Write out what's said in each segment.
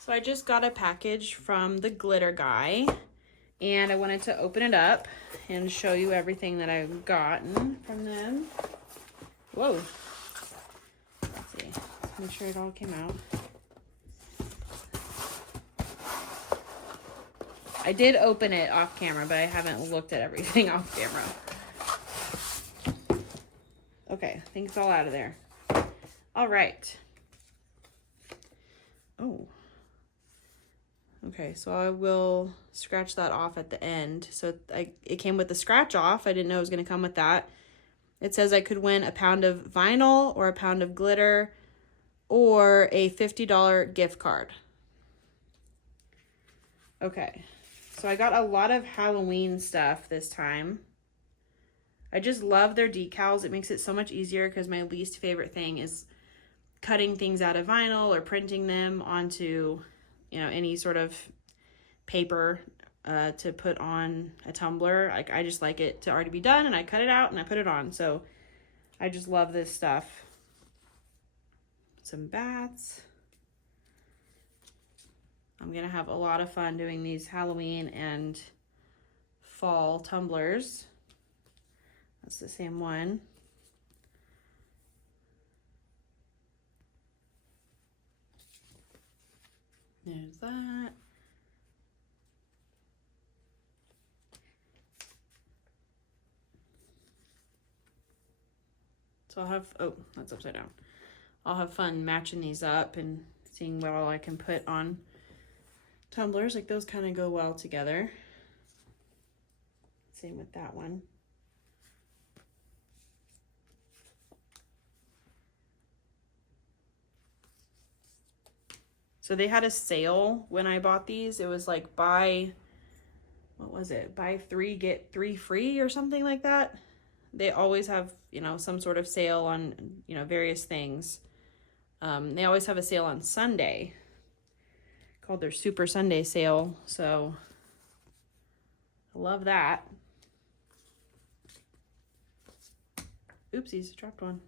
So I just got a package from the glitter guy, and I wanted to open it up and show you everything that I've gotten from them. Whoa. Let's see. Make sure it all came out. I did open it off camera, but I haven't looked at everything off camera. Okay, I think it's all out of there. All right. Oh. Okay, so I will scratch that off at the end. So it came with the scratch off. I didn't know it was going to come with that. It says I could win a pound of vinyl or a pound of glitter or a $50 gift card. Okay, so I got a lot of Halloween stuff this time. I just love their decals. It makes it so much easier because my least favorite thing is cutting things out of vinyl or printing them onto, you know, any sort of paper to put on a tumbler. Like, I just like it to already be done, and I cut it out and I put it on. So I just love this stuff. Some bats. I'm gonna have a lot of fun doing these Halloween and fall tumblers. That's the same one. There's that. So I'll have, oh, that's upside down. I'll have fun matching these up and seeing what all I can put on tumblers. Like, those kind of go well together. Same with that one. So they had a sale when I bought these. It was like buy, what was it? Buy 3, get 3 free or something like that. They always have, you know, some sort of sale on, you know, various things. They always have a sale on Sunday called their Super Sunday sale. So I love that. Oopsies, dropped one.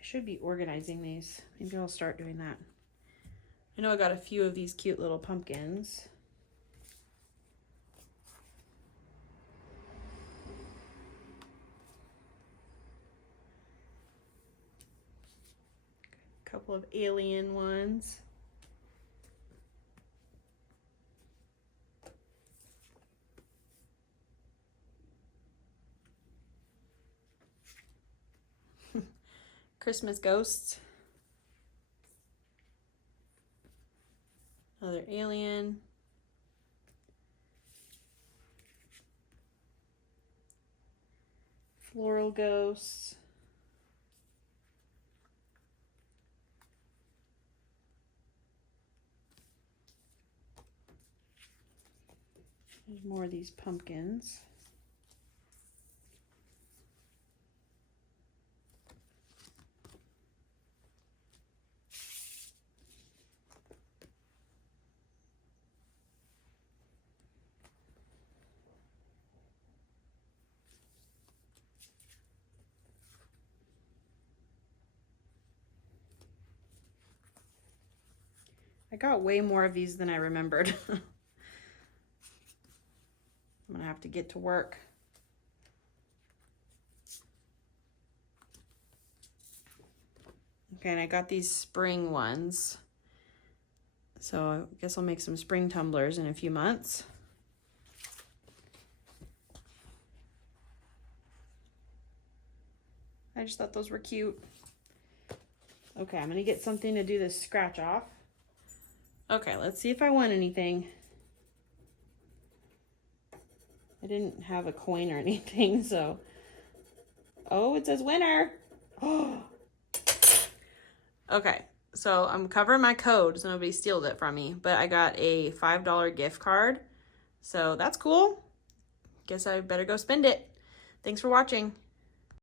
Should be organizing these. Maybe I'll start doing that. I know I got a few of these cute little pumpkins. A couple of alien ones. Christmas ghosts. Another alien. Floral ghosts. There's more of these pumpkins. I got way more of these than I remembered. I'm gonna have to get to work. Okay, and I got these spring ones. So I guess I'll make some spring tumblers in a few months. I just thought those were cute. Okay, I'm gonna get something to do this scratch off. Okay, let's see if I won anything. I didn't have a coin or anything, so. Oh, it says winner. Oh. Okay, so I'm covering my code so nobody steals it from me, but I got a $5 gift card. So that's cool. Guess I better go spend it. Thanks for watching.